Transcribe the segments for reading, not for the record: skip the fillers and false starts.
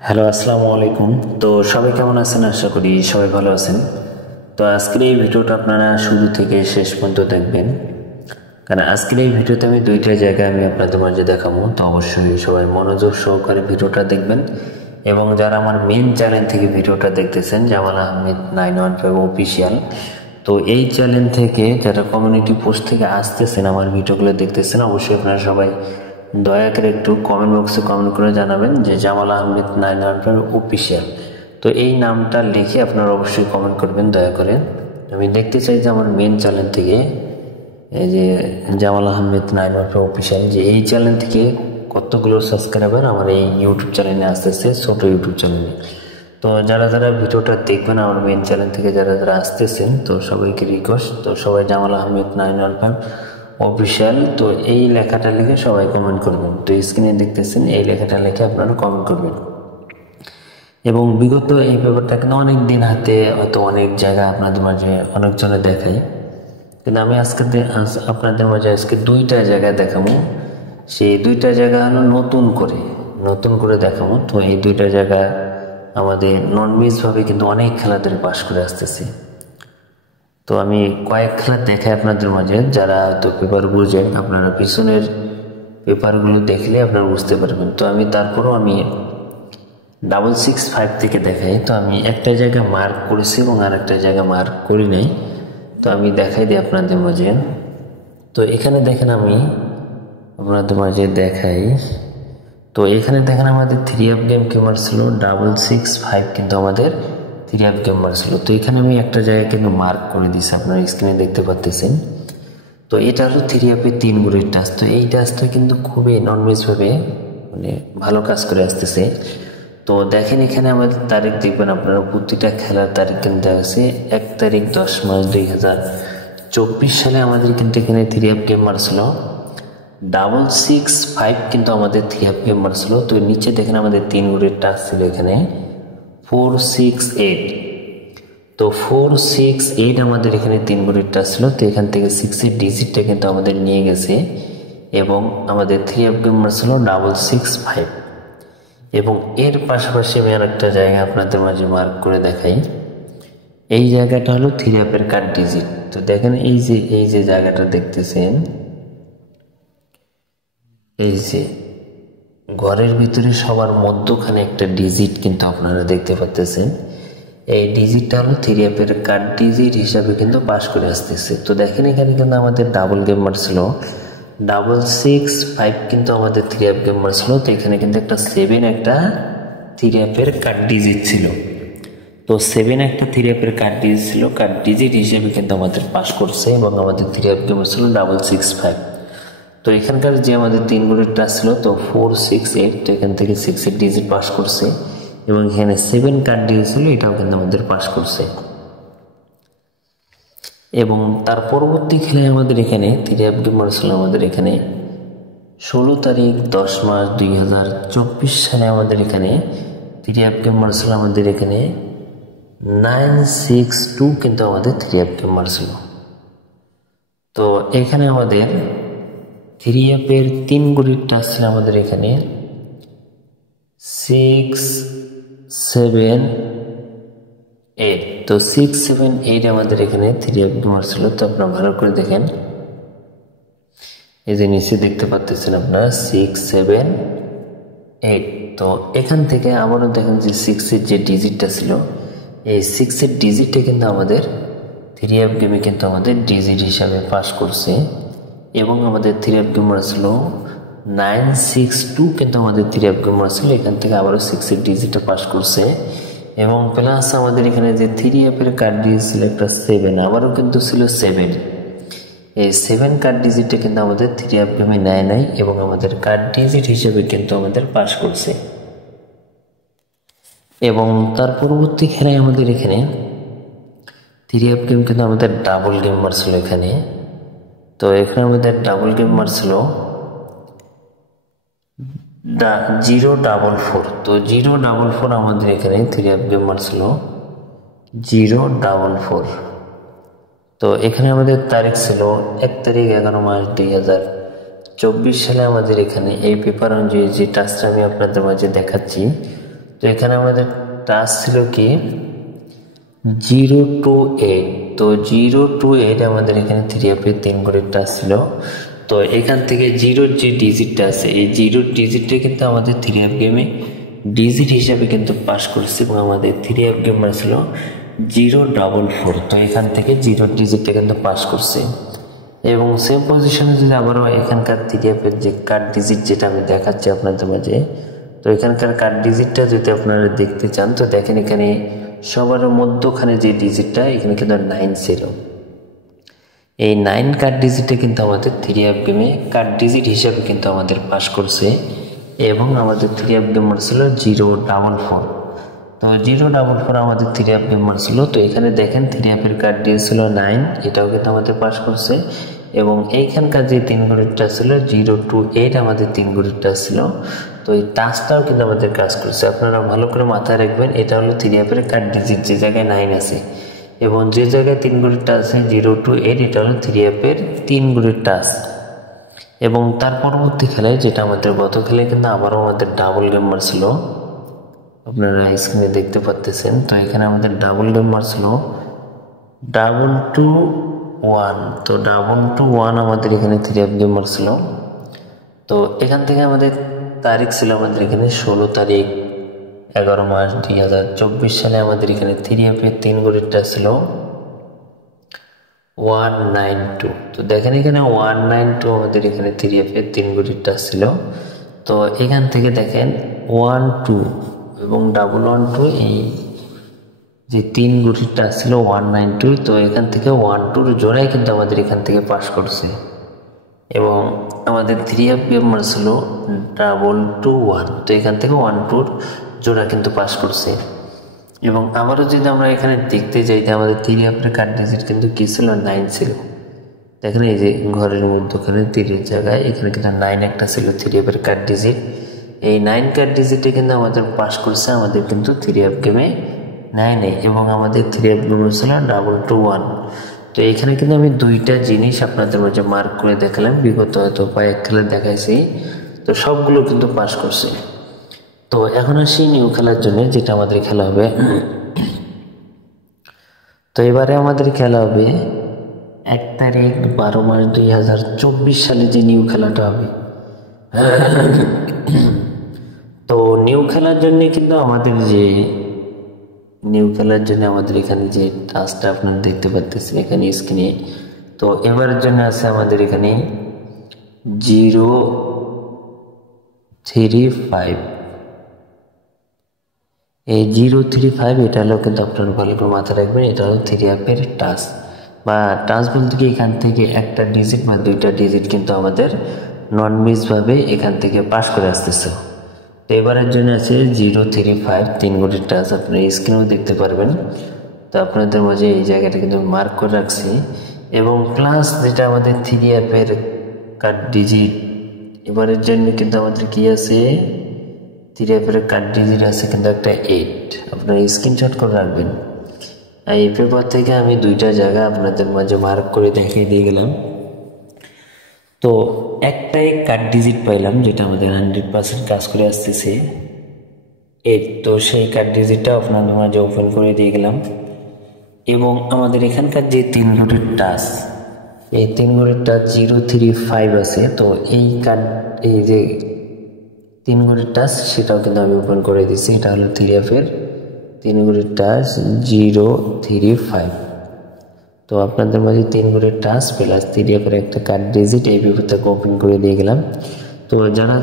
Hello, আসসালামু আলাইকুম। তো সবাই কেমন আছেন? আশা করি সবাই ভালো আছেন। তো আজকের এই ভিডিওটা আপনারা শুরু থেকে শেষ পর্যন্ত দেখবেন, কারণ আজকের এই ভিডিওতে আমি দুইটা জায়গায় আপনাদের মাঝে দেখাবো। তো অবশ্যই সবাই মনোযোগ সহকারে ভিডিওটা দেখবেন, এবং যারা আমার মেন চ্যানেল থেকে ভিডিওটা দেখতেছেন, জামাল আহমেদ 915 অফিসিয়াল, তো এই চ্যানেল থেকে যারা কমিউনিটি পোস্ট থেকে আসতেছেন, আমার ভিডিওগুলো দেখতেছেন, অবশ্যই আপনারা সবাই দয়া করে একটু কমেন্ট বক্সে কমেন্ট করে জানাবেন যে জামাল আহমেদ 915 অফিসিয়াল। তো এই নামটা লিখে আপনারা অবশ্যই কমেন্ট করবেন দয়া করে। আমি দেখতে চাই যে আমার মেন চ্যানেল থেকে, এই যে জামাল আহমেদ 915 অফিসিয়াল, যে এই চ্যানেল থেকে কতগুলো সাবস্ক্রাইবার আমার এই ইউটিউব চ্যানেলে আসতেছে, ছোটো ইউটিউব চ্যানেলে। তো যারা যারা ভিডিওটা দেখবেন আমার মেন চ্যানেল থেকে যারা যারা আসতেছেন, তো সবাইকে রিকোয়েস্ট, তো সবাই জামাল আহমেদ 915 অফিসিয়াল, তো এই লেখাটা লিখে সবাই কমেন্ট করবেন। তো স্ক্রিনে দেখতেছেন, এই লেখাটা লিখে আপনারা কমেন্ট করবেন। এবং বিগত এই ব্যাপারটা কিন্তু অনেক দিন হাতে, হয়তো অনেক জায়গা আপনাদের মাঝে অনেকজনে দেখাই, কিন্তু আমি আজকে আপনাদের মাঝে আজকে দুইটা জায়গা দেখাবো। সেই দুইটা জায়গা হলো নতুন করে দেখাবো। তো এই দুইটা জায়গা আমাদের নন মিসভাবে কিন্তু অনেক খেলাদের পাশ করে আসতেছে। তো আমি কয়েক খেলা দেখাই আপনাদের মাঝে, যারা তো পেপার বুঝেন, আপনারা পিছনের পেপারগুলো দেখলে আপনারা বুঝতে পারবেন। তো আমি তারপরও 665 থেকে দেখাই। তো আমি একটা জায়গা মার্ক করেছি এবং আর একটা জায়গা মার্ক করি নাই। তো আমি দেখাই দিই আপনাদের মাঝে। তো এখানে দেখেন, আমি আপনাদের মাঝে দেখাই। তো এখানে দেখেন আমাদের 3 গেম কেমার ছিল, 665 কিন্তু আমাদের 3 গেমার ছিল। তো এখানে আমি একটা জায়গায় কিন্তু মার্ক করে দিয়েছি, আপনারা স্ক্রিনে দেখতে পাচ্ছেন। তো এটা হলো 3 3 গুড়ের টাচ। তো এই টাচটা কিন্তু খুবই ননভেজভাবে ভালো কাজ করে আসতেছে। তো দেখেন এখানে আমাদের তারিখ দেখবেন আপনারা, প্রতিটা খেলার তারিখ কিন্তু দেখা আছে 1 তারিখ 10 মাস 2024 সালে আমাদের কিন্তু এখানে 3 গেম মারছিল। 665 কিন্তু আমাদের 3 গেম মারছিল। তো নিচে দেখেন আমাদের 3 গুড়ের টাচ ছিল এখানে 468। তো 468 আমাদের এখানে 3 গুড়ের টাচ ছিল। তো এখান থেকে 6-এর ডিজিটটা কিন্তু আমাদের নিয়ে গেছে, এবং আমাদের 3 গেম মারছিল 665। এবং এর পাশাপাশি আমি আর একটা জায়গা আপনাদের মাঝে মার্ক করে দেখাই। এই জায়গাটা হলো 3 কার্ড ডিজিট। তো দেখেন এই যে জায়গাটা দেখতেছেন, এই যে ঘরের ভিতরে সবার মধ্যখানে একটা ডিজিট কিন্তু আপনারা দেখতে পাচ্ছেন। এই ডিজিটটা হলো 3 কার্ড ডিজিট হিসাবে কিন্তু পাস করে আসতেছে। তো দেখেন এখানে কিন্তু আমাদের ডাবল গেম মারছিল 665 কিন্তু আমাদের 3 গেম মারছিল। তো এখানে কিন্তু একটা 7 একটা 3 কার্ড ডিজিট ছিল। তো 7 একটা 3 কার্ড ডিজিট ছিল, কার্ড ডিজিট হিসেবে কিন্তু আমাদের পাস করছে, এবং আমাদের 3 গেম ছিল 665। তো এখানকার যে আমাদের 3 গুণের টাচ ছিল, তো 468, তো এখান থেকে 6-এর ডিজিট পাস করছে, এবং এখানে 7 কার্ড দিয়েছিল, এটাও কিন্তু আমাদের পাস করছে। এবং তার পরবর্তী খেলায় আমাদের এখানে 3 গেম মারছিল আমাদের এখানে 16 তারিখ 10 মাস 2024 সালে আমাদের এখানে 3 গেম মারছিল আমাদের এখানে 962 কিন্তু আমাদের 3 গেম মারছিল। তো এখানে আমাদের 3 3 গুড়ির টাচ ছিল আমাদের এখানে 678। তো 678 আমাদের এখানে 3 গেমার ছিল। তো আপনারা ভালো করে দেখেন, এই যে নিচে দেখতে পাচ্ছেন আপনারা 678। তো এখান থেকে আবারও দেখেন যে 6-এর যে ডিজিটটা ছিল, এই 6-এর ডিজিটটা কিন্তু আমাদের 3 গেমে কিন্তু আমাদের ডিজিট হিসাবে পাস করছে, এবং আমাদের 3 গেমার ছিল 962 কিন্তু আমাদের 3 গেমার ছিল। এখান থেকে আবারও 6-এর ডিজিটটা পাস করছে, এবং প্লাস আমাদের এখানে যে 3 কার্ড দিয়েছিল একটা 7, আবারও কিন্তু ছিল 7। এই 7 কার্ড ডিজিটটা কিন্তু আমাদের 3 গেমে নেয় নাই, এবং আমাদের কার্ড ডিজিট হিসেবে কিন্তু আমাদের পাস করছে। এবং তার পরবর্তী খেলায় আমাদের এখানে 3 গেম কিন্তু আমাদের ডাবল গেম মারছিল এখানে। তো এখানে আমাদের ডাবল গেম মারছিল 044। তো 044 আমাদের এখানে 3 গেম মারছিল 044। তো এখানে আমাদের তারিখ ছিল 1 তারিখ 11 মাস 2024 সালে আমাদের এখানে এই পেপার অনুযায়ী যে টাচটা আমি আপনাদের মাঝে দেখাচ্ছি, তো এখানে আমাদের টাস্ক ছিল কি 0 to 8। তো 0 to 8 আমাদের এখানে 3F এর 3 ঘড়ির টাস্ক ছিল। তো এখান থেকে 0 যে ডিজিটটা আছে এই 0 ডিজিটটা কিন্তু আমাদের 3F গেমে ডিজিট হিসাবে কিন্তু পাস করছে এবং আমাদের 3F গেমার ছিল 044। তো এখান থেকে 0 ডিজিটটা কিন্তু পাস করছে এবং সেম পজিশনে যদি আবারও এখানকার 3F এর যে কার্ড ডিজিট যেটা আমি দেখাচ্ছি আপনাদের মাঝে, তো এখানকার কার্ড ডিজিটটা যদি আপনারা দেখতে চান তো দেখেন এখানে সবার মধ্যখানে যে ডিজিটটা এখানে কিন্তু 9 ছিল। এই 9 কার্ড ডিজিটে কিন্তু আমাদের 3F গেমে কার্ড ডিজিট হিসাবে কিন্তু আমাদের পাস করছে এবং আমাদের 3F গেমার ছিল 044। তো 044 আমাদের 3F গেমার ছিল। তো এখানে দেখেন 3F এর কার্ড দিয়েছিল 9, এটাও কিন্তু আমাদের পাস করছে এবং এইখানকার যে 3 ঘড়িটা ছিল 0 to 8 আমাদের 3 ঘড়িটা ছিল। তো এই টাস্কটাও কিন্তু আমাদের কাজ করছে। আপনারা ভালো করে মাথায় রাখবেন, এটা হলো 3F এর কার্ড ডিজিট যে জায়গায় 9 আছে এবং যে জায়গায় 3 ঘড়িটা আছে 0 to 8 এটা হলো 3F এর 3 ঘড়ির টাস্ক। এবং তার পরবর্তী খেলায় যেটা আমাদের গত খেলায় কিন্তু আবারও আমাদের ডাবল গেম মারছিল, আপনারা স্ক্রিনে দেখতে পাচ্ছেন। তো এখানে আমাদের ডাবল গেম মারছিল 2-1। তো 2-1 আমাদের এখানে 3F গেম মারছিল। তো এখান থেকে আমাদের তারিখ ছিল আমাদের এখানে 16 তারিখ 11 মাস 2024 সালে আমাদের এখানে 3F এর 3 ঘড়িটা ছিল 192। তো দেখেন এখানে 192 আমাদের এখানে 3F এর 3 ঘড়িটা ছিল। তো এখান থেকে দেখেন 12 এবং 112 এই যে 3 ঘড়িটা ছিল 192। তো এখান থেকে 12 জোড়াই কিন্তু আমাদের এখান থেকে পাস করছে এবং আমাদের 3F গেমার ছিল 221। তো এখান থেকে 12 জোড়া কিন্তু পাস করছে এবং আবারও যদি আমরা এখানে দেখতে যাই যে আমাদের 3F এর কার্ড ডিজিট কিন্তু কি ছিল 9 ছিল। দেখেন এই যে ঘরের মধ্যখানে 3 জায়গায় এখানে কিন্তু 9 একটা ছিল 3F এর কার্ড ডিজিট। এই 9 কার্ড ডিজিটে কিন্তু আমাদের পাস করছে আমাদের কিন্তু 3F গেমে 9 এবং আমাদের 3F গেমে ছিল 221। তো এখানে কিন্তু আমি দুইটা জিনিস আপনাদের মাঝে মার্ক করে দেখালাম, বিগত হয়তো কয়েক খেলা দেখাইছি, তো সবগুলো কিন্তু পাস করছে। তো এখন আসি নিউ খেলার জন্য, যেটা আমাদের খেলা হবে। তো এবারে আমাদের খেলা হবে 1 তারিখ 12 মাস 2024 সালে যে নিউ খেলাটা হবে। তো নিউ খেলার জন্য কিন্তু আমাদের এখানে যে টাস্কটা আপনারা দেখতে পাচ্ছেন এখানে স্ক্রিনে, তো এবারের জন্য আছে আমাদের এখানে 035। এই 035 এটা হলো কিন্তু আপনারা ভালো করে মাথায় রাখবেন, এটা হলো 3F এর টাস্ক বা টাস্ক বলতে কি এখান থেকে একটা ডিজিট বা দুইটা ডিজিট কিন্তু আমাদের নন মিসভাবে এখান থেকে পাস করে আসতেছে। তো এবারের জন্য আছে 035 3 ঘড়ির টাস্ক, আপনারা স্ক্রিনেও দেখতে পারবেন। তো আপনাদের মাঝে এই জায়গাটা কিন্তু মার্ক করে রাখছি এবং প্লাস যেটা আমাদের 3F এর কার্ড ডিজিট এবারের জন্য কিন্তু আমাদের কি আছে 3F এর কার্ড ডিজিট আছে কিন্তু একটা 8, আপনারা স্ক্রিনশট করে রাখবেন। এই পেপার থেকে আমি দুইটা জায়গা আপনাদের মাঝে মার্ক করে দেখিয়ে দিয়ে গেলাম। তো একটাই কার্ড ডিজিট পাইলাম যেটা আমাদের 100% কাজ করে আসতেছে 8। তো সেই কার্ড ডিজিটটা আপনাদের মাঝে ওপেন করে দিয়ে গেলাম এবং আমাদের এখানকার যে 3 ঘড়ির টাস্ক, এই 3 ঘড়ির টাস্ক 035 আছে। তো এই যে 3 ঘড়ির টাস্ক সেটাও কিন্তু আমি ওপেন করে দিচ্ছি, এটা হলো 3F এর 3 ঘড়ির টাস্ক 035। তো আপনাদের মাঝে 3 ঘড়ির টাস্ক প্লাস 3F এর একটা কার্ড ডিজিট এই বিপদটাকে ওপেন করে দিয়ে গেলাম। তো যারা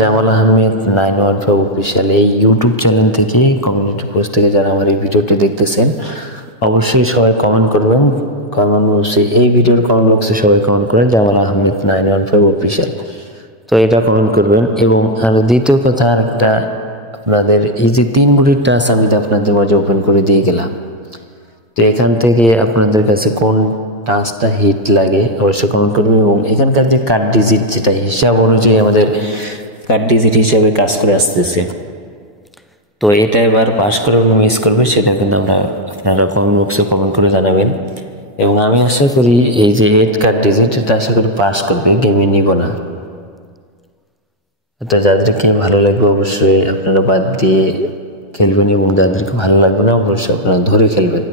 জামাল আহমেদ 915 অফিসিয়াল এই ইউটিউব চ্যানেল থেকে কমিউনিটি পোস্ট থেকে যারা আমার এই ভিডিওটি দেখতেছেন অবশ্যই সবাই কমেন্ট করবেন, কমেন্ট বক্সে এই ভিডিওর কমেন্ট বক্সে সবাই কমেন্ট করেন জামাল আহমেদ 915 অফিসিয়াল। তো এটা কমেন্ট করবেন এবং আর দ্বিতীয় কথা আর একটা, আপনাদের এই যে 3 ঘড়ির টাস্ক আমি আপনাদের মাঝে ওপেন করে দিয়ে গেলাম। তো এখান থেকে আপনাদের কাছে কোন টাস্কটা হিট লাগে অবশ্যই কমেন্ট করবেন এবং এখানকার যে কার্ড ডিজিট যেটা হিসাব অনুযায়ী আমাদের কার্ড ডিজিট হিসাবে কাজ করে আসতেছে, তো এটা এবার পাস করে মিস করবে সেটা কিন্তু আপনারা কমেন্ট বক্সে কমেন্ট করে জানাবেন এবং আমি আশা করি এই যে 8 কার্ড ডিজিট এটা আশা করি পাস করবে, গেমে নিব না। তো যাদেরকে ভালো লাগবে অবশ্যই আপনারা বাদ দিয়ে খেলবেন এবং যাদেরকে ভালো লাগবে না অবশ্যই আপনারা ধরে খেলবেন।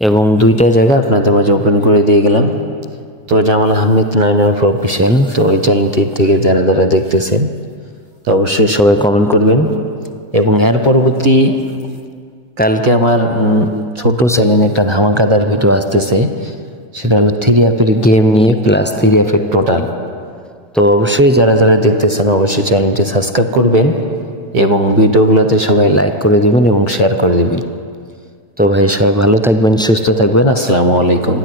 এবং দুইটা জায়গা আপনাদের মাঝে ওপেন করে দিয়ে গেলাম। তো জামাল আহমেদ 9 অফিসিয়াল, তো ওই চ্যানেলটির থেকে যারা দেখতেছেন তো অবশ্যই সবাই কমেন্ট করবেন। এবং এর পরবর্তী কালকে আমার ছোট চ্যানেলে একটা ধামাকাদার ভিডিও আসতেছে, সেটা হলো 3F গেম নিয়ে প্লাস 3F টোটাল। তো অবশ্যই যারা দেখতেছেন অবশ্যই চ্যানেলটি সাবস্ক্রাইব করবেন এবং ভিডিওগুলোতে সবাই লাইক করে দিবেন এবং শেয়ার করে দিবেন। তো ভাই সবাই ভালো থাকবেন, সুস্থ থাকবেন। আসসালামু আলাইকুম।